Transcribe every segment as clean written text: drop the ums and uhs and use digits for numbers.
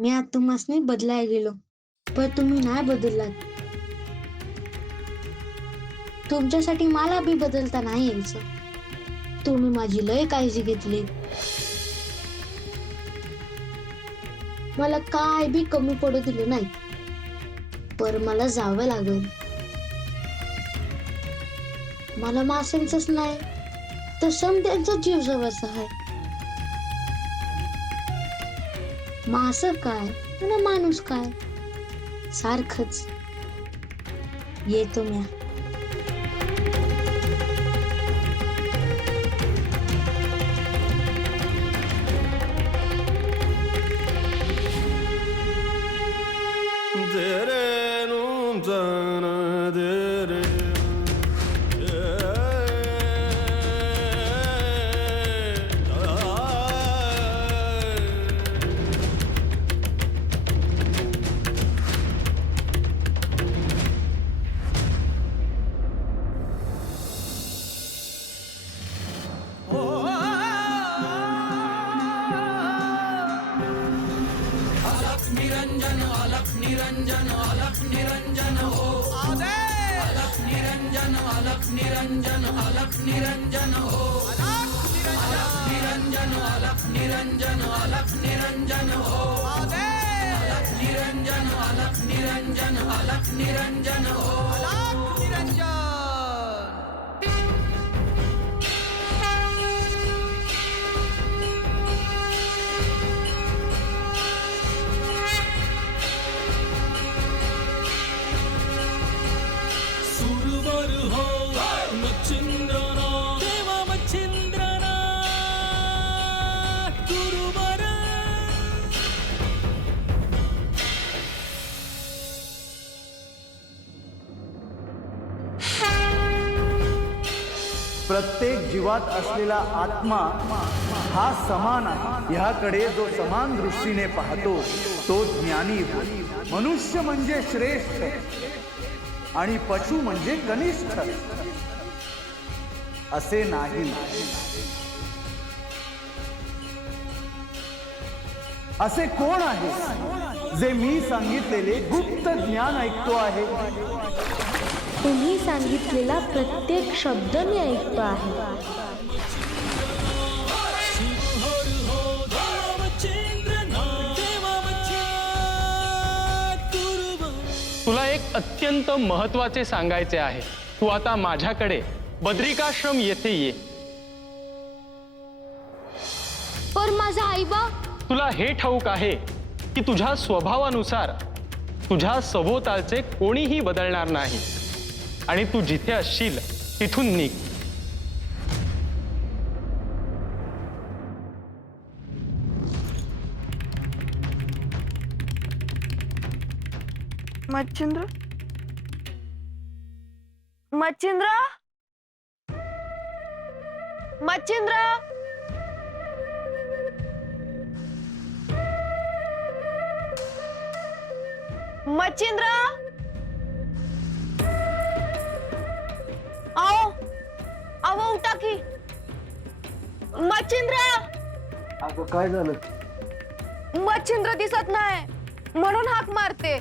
मी आज तुम्हासनी बदलाय गेलो, पण तुम्ही नाही बदललात. तुमच्यासाठी मला बी बदलता नाही यायचं. तुम्ही माझी लय काळजी घेतली. मला काय बी कमी पडू दिलं नाही. पर मला जावं लागल. मला मासेंचंच नाही तर समद्यांचा जीव जवळचा आहे. मास काय आणि माणूस काय सारखंच. येतो म्या. प्रत्येक जीवात असलेला आत्मा हा समान आहे. ह्याकडे जो समान दृष्टीने पाहतो तो ज्ञानी होय. मनुष्य म्हणजे श्रेष्ठ आणि पशु म्हणजे कनिष्ठ असे नाही. असे कोण आहे जे मी सांगितलेले गुप्त ज्ञान ऐकतो आहे? तुम्ही सांगितलेला प्रत्येक शब्द मी ऐकतो आहे. तुला एक अत्यंत महत्त्वाचे सांगायचे आहे. तू आता माझ्याकडे बद्रिकाश्रम येथे ये. पर माझा आईबा. तुला हे ठाऊक आहे की तुझ्या स्वभावानुसार तुझ्या सभोवतालचे कोणीही बदलणार नाही आणि तू जिथे असशील तिथून निघ. मच्छिंद्र, मच्छिंद्र, मच्छिंद्र, मच्छिंद्र, आओ, आओ उठा की. मच्छिंद्र, अगं काय झालं? मच्छिंद्र दिसत नाही म्हणून हाक मारते.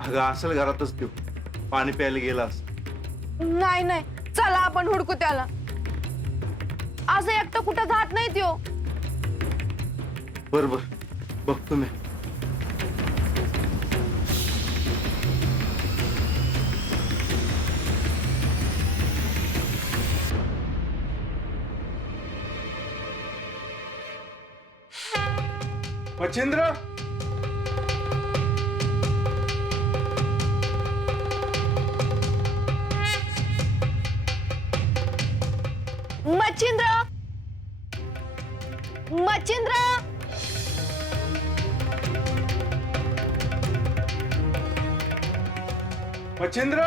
अगं असेल घरातच देऊ, पाणी प्यायला गेलास. नाही नाही, चला आपण हुडकू त्याला. आज एकटं कुठं जात नाही त्यो. बर बर, बघतो मी. मच्छिंद्र, मच्छिंद्र, मच्छिंद्र, मच्छिंद्र,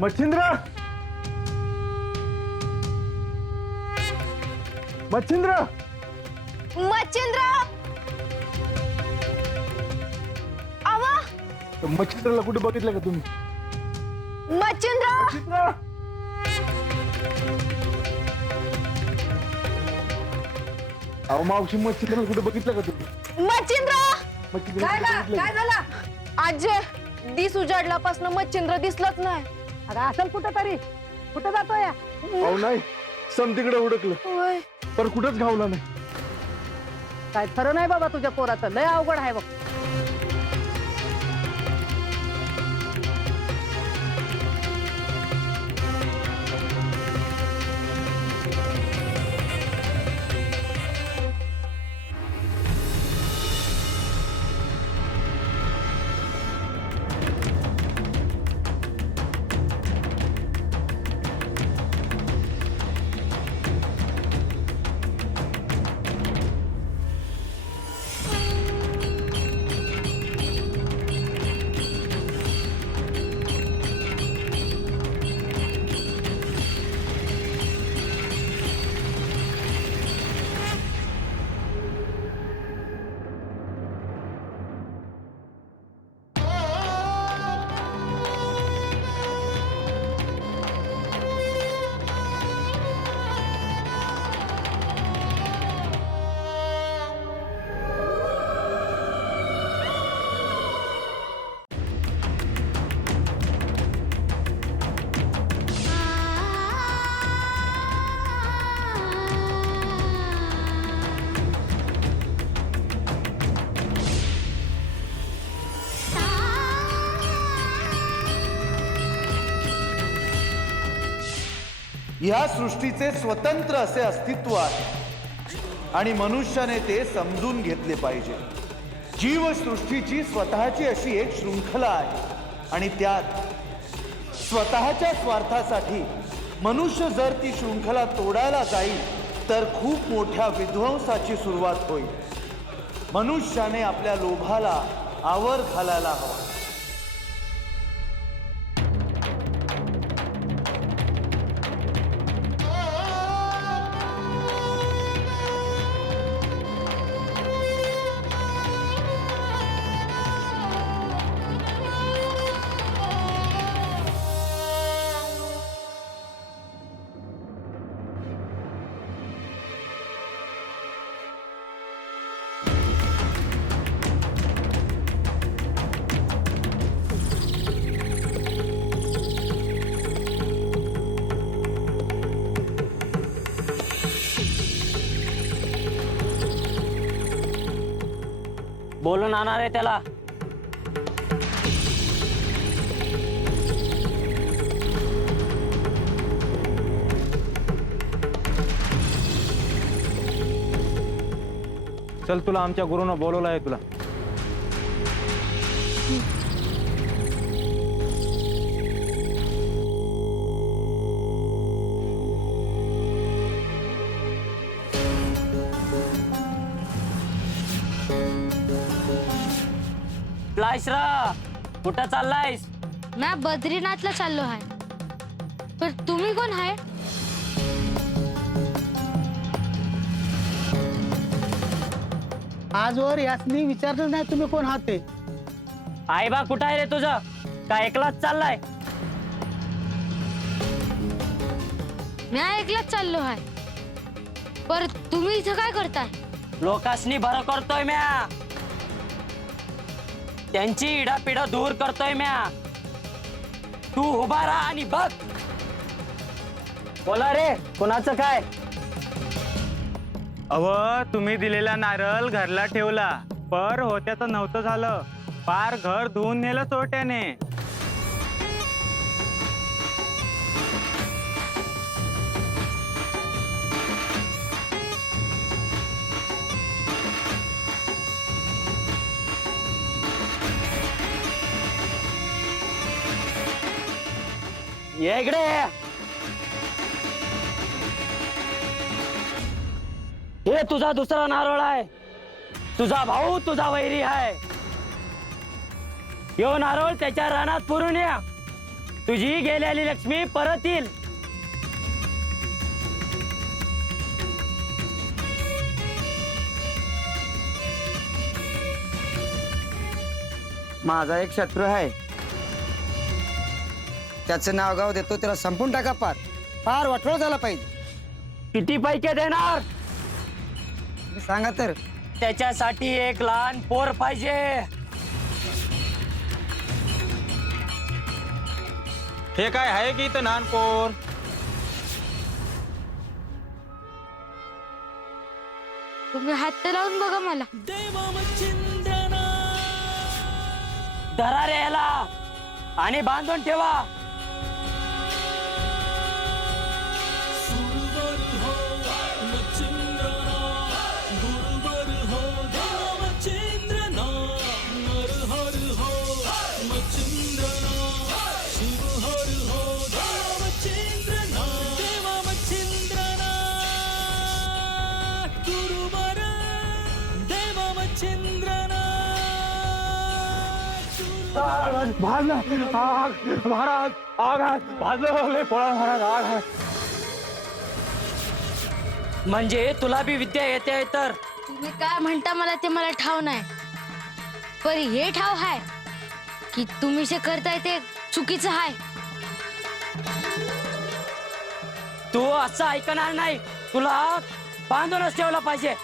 मच्छिंद्र, मच्छिंद्र, मच्छिंद्र, आवा, मच्छिंद्रला कुठे बघितलं का तुम्ही? मच्छिंद्र, मच्छिंद्र, अहो मावशी मच्छिंद्र कुठे बघितलं का तुम्ही? मच्छिंद्र काय झालं आजी दिस उजाडल्यापासून मच्छिंद्र दिसलंच नाही. अगं असेल कुठं तरी, कुठं जातोय? अहो नाही, समतीकडे उडकलं होय. पण कुठंच घावला नाही. काय खरं नाही बाबा तुझ्या पोराचं, लय अवघड आहे बघ. या सृष्टीचे स्वतंत्र असे अस्तित्व आहे आणि मनुष्याने ते समजून घेतले पाहिजे. जीवसृष्टीची स्वतःची अशी एक शृंखला आहे आणि त्यात स्वतःच्या स्वार्थासाठी मनुष्य जर ती शृंखला तोडायला जाईल तर खूप मोठ्या विध्वंसाची सुरुवात होईल. मनुष्याने आपल्या लोभाला आवर घालायला हवा. बोलून आणणार आहे त्याला. चल, तुला आमच्या गुरुनं बोलवलं आहे तुला. लायसरा कुठं चाललायस? मैं बद्रीनाथला चाललो आहे. पर तुम्ही कोण आहे? आजवर यासनी विचारलं नाही तुम्ही कोण आहात ते. आई बा कुठं आहे रे तुझं? का एकलाच चाललाय? मी एकलाच चाललो आहे. पर तुम्ही इथं काय करताय? लोकांनी बरं करतोय म्या. त्यांची इडापिडा दूर करतोय म्या. तू उभा राहा आणि बघ. बोला रे, कोणाचं काय? अव, तुम्ही दिलेला नारळ घरला ठेवला, पर होत्याचं नव्हतं झालं. पार घर धुवून नेलं चोरट्याने. ये इकडे. हे तुझा दुसरा नारळ आहे. तुझा भाऊ तुझा वैरी आहे. यो नारळ त्याच्या रानात पुरून या. तुझी गेलेली लक्ष्मी परत येईल. माझा एक शत्रू आहे, त्याचं नाव गाव देतो, त्याला संपून टाका. पार वाटोळ झाला पाहिजे. किती पैके देणार? सांगा तर. त्याच्यासाठी एक लहान पोर पाहिजे. हे काय आहे की इथं लहान पोर? तुम्ही हात तर लावून बघा मला. धरा रे याला आणि बांधून ठेवा. भाजलं आग महाराज, आग आहे, भाजलं लय पोळा महाराज, आग आहे. म्हणजे तुला बी विद्या येते तर? तुम्ही काय म्हणता मला ते मला ठाव नाही, पण हे ठाव आहे की तुम्ही जे करताय ते चुकीचं आहे. तू असं ऐकणार नाही. तुला बांधूनच ठेवलं पाहिजे.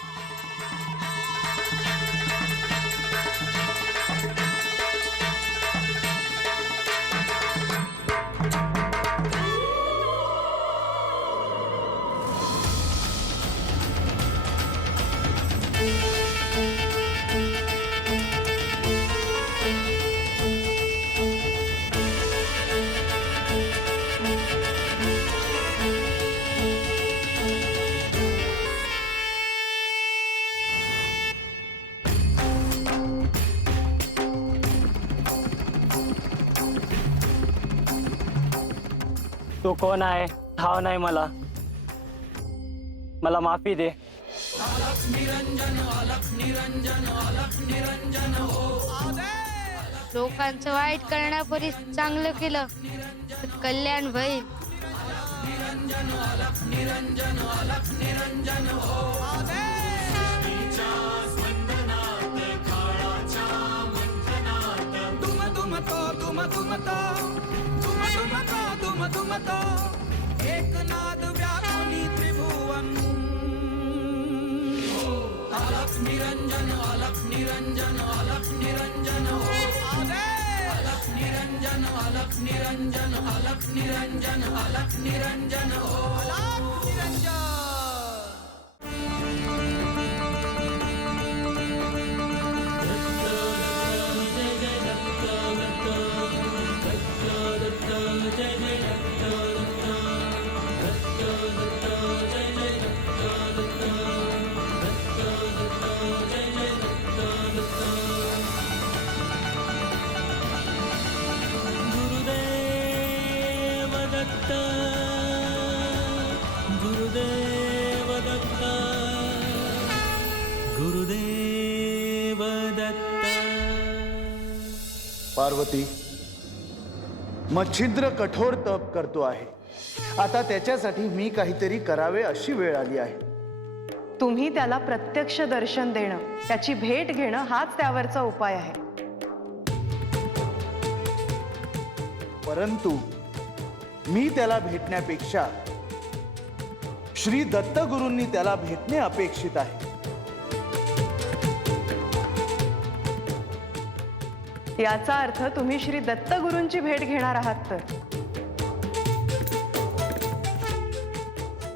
तू कोण आहे ठाव नाही मला. मला माफी दे. लोकांचं वाईट करण्यापरी चांगलं केलं तर कल्याण होईल. एकनाद व्याकुनी त्रिभुवन. अलख निरंजन, अलख निरंजन, अलख निरंजन हो. अलख निरंजन, अलख निरंजन, अलख निरंजन, अलख निरंजन हो. अलख निरंजन. गुरुदेव दत्त, गुरुदेव दत्त. पार्वती, मच्छिंद्र कठोर तप करतो आहे. आता त्याच्यासाठी मी काहीतरी करावे अशी वेळ आली आहे. तुम्ही त्याला प्रत्यक्ष दर्शन देणं, त्याची भेट घेणं हाच त्यावरचा उपाय आहे. परंतु मी त्याला भेटण्यापेक्षा श्री दत्तगुरूंनी त्याला भेटणे अपेक्षित आहे. याचा अर्थ तुम्ही श्री दत्तगुरूंची भेट घेणार आहात तर?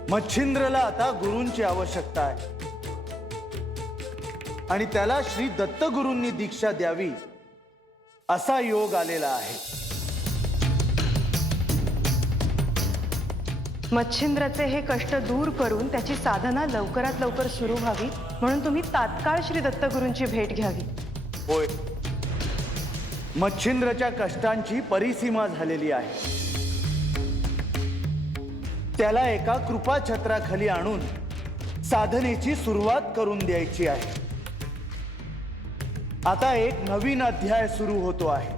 मच्छिंद्रला आता गुरूंची आवश्यकता आहे आणि त्याला श्री दत्तगुरूंनी दीक्षा द्यावी असा योग आलेला आहे. मच्छिंद्रचे हे कष्ट दूर करून त्याची साधना लवकरात लवकर सुरू व्हावी म्हणून तुम्ही तात्काळ श्री दत्तगुरूंची भेट घ्यावी. होय, मच्छिंद्रच्या कष्टांची परिसीमा झालेली आहे. त्याला एका कृपा छत्राखाली आणून साधनेची सुरुवात करून द्यायची आहे. आता एक नवीन अध्याय सुरू होतो आहे.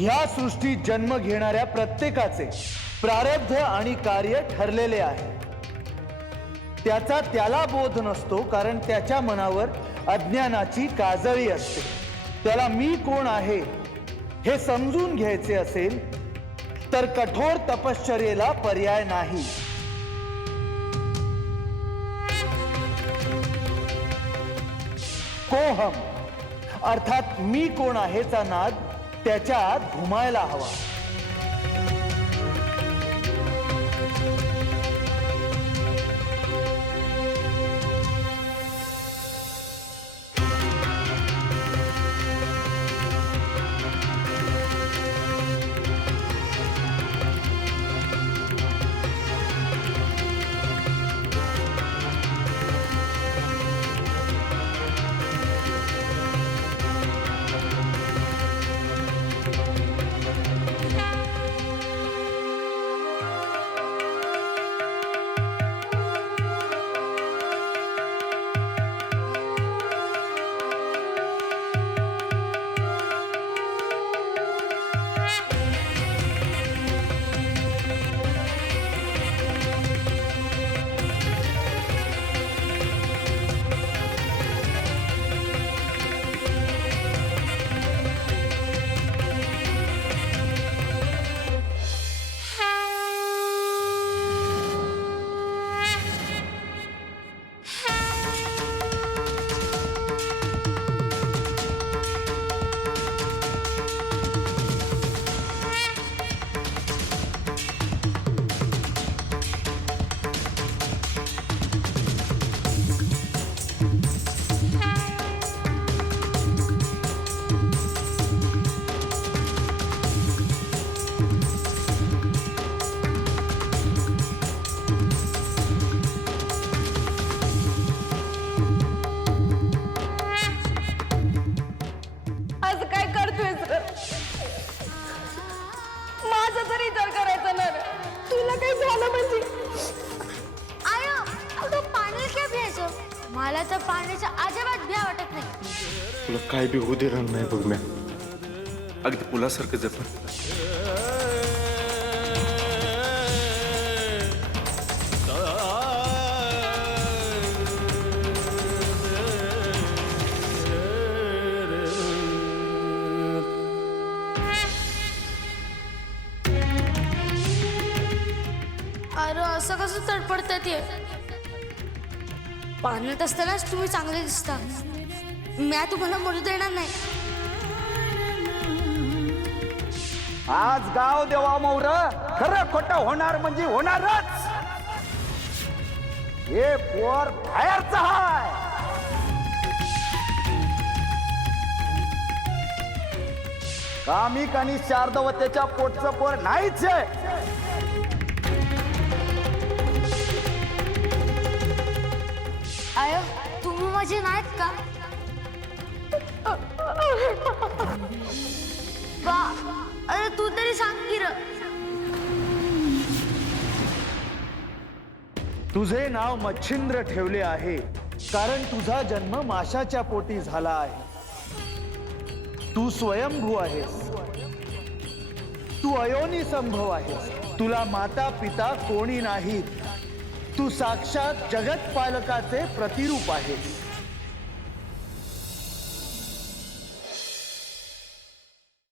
ह्या सृष्टीत जन्म घेणाऱ्या प्रत्येकाचे प्रारब्ध आणि कार्य ठरलेले आहे. त्याचा त्याला बोध नसतो, कारण त्याच्या मनावर अज्ञानाची काजळी असते. त्याला मी कोण आहे हे समजून घ्यायचे असेल तर कठोर तपश्चर्येला पर्याय नाही. कोहम अर्थात मी कोण आहेचा नाद त्याच्यात घुमायला हवा. मला तर पाण्याच्या अजिबात भ्या वाटत नाही. तुला काय बी होऊ देणार नाही बघ म्या. अगदी पुलासारखं जप. अरे असं कसं तडपडतात ये. पाण्यात असतानाच तुम्ही चांगले दिसता. मी तुम्हाला मरू देणार नाही. आज गाव देवा मोर खरं खोटं होणार म्हणजे होणारच. हे पोर बाहेरचं हाय. कामिक आणि शारदवतेच्या पोटचं पोर नाहीच आहे. आयो तुम्ही माझे नाहीत का? बा अरे तू तरी सांग की र. तुझे नाव मच्छिंद्र ठेवले आहे कारण तुझा जन्म माशाच्या पोटी झाला आहे. तू स्वयंभू आहेस. तू अयोनी संभव आहेस. तुला माता पिता कोणी नाहीत. तू साक्षात जगत पालकाचे प्रतिरूप आहेस.